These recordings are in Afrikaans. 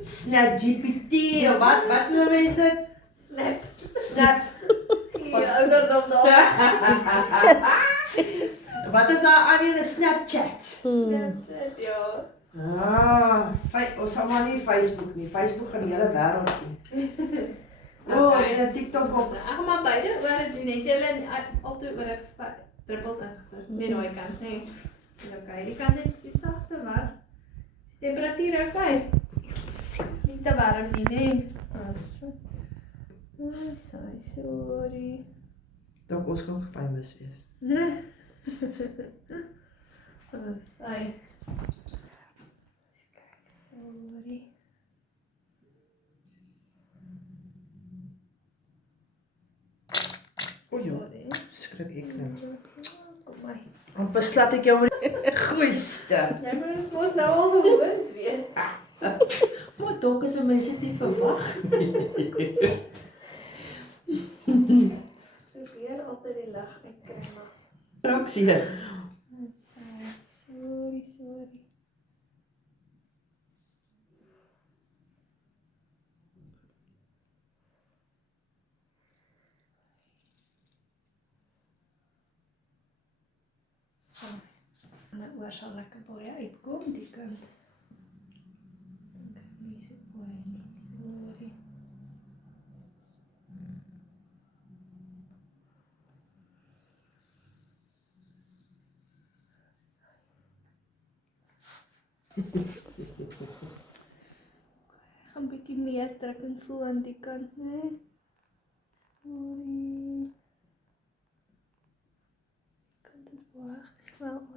Snap GPT, of wat noem mense dit? Snap. Ja, ouderdom daar. Wat is daar aan in 'n Snapchat? Snapchat, ja. Ons sal maar nie Facebook nie. Facebook gaan die hele wêreld sien. Okay. En 'n TikTok op. Ag maar beide oor het doen net julle altyd oor druppels ingesit. Net daai kant, nee. Okay, die kant net die sagte was. Temperatuur okay. Nie te warm nie, nee. Sorry. Dalk ons gaan famous wees. Sorry. O ja, skrik ek nou. Kom maar. Amper slat ek jou goeiste. Jy moet mos nou al gewoond wees. Maar dalk is 'n mens dit nie verwag. Probeer altyd die lig uitkry maar. Praksie. Sorry. En dan oor sal lekker baie uitkom die kant. Nie so baie nie. Sorry. Ek gaan 'n bietjie meer trek en voel aan die kant, né? Sorry. Kan dit baie geswel ook.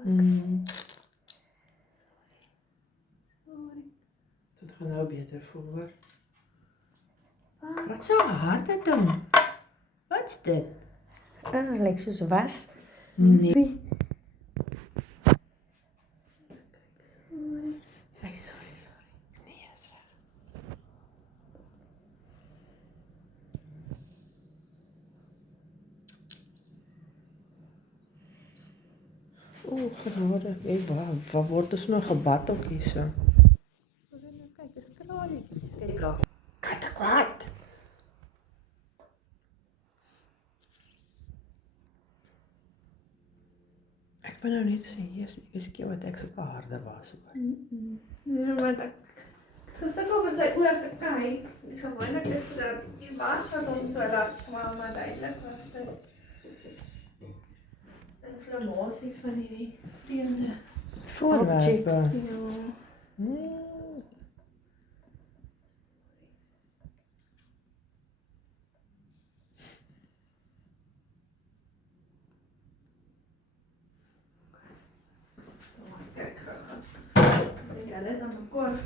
Sorry. Dit gaan nou beter voel hoor. Ah, Wat so 'n harde ding. Wat's dit? Lyk soos was. Nee. sorry. Ai, sorry. Nee, is reg. Genade. Waar word ons nou gebad ook hierso? Kyk, dis kralietjies. Kyk daar. Kwaad. Ek wil nou net sê, is ek wat ek so harde was hoor. Nee, maar ek gesukkel met sy oor te kyk. Gewoonlik is dit die was wat hom so laat swaal, maar duidelik was dit inflammasie van hierdie vreemde Voorwerpe. Ja. Kyk, gaan. Hulle het aan mekaar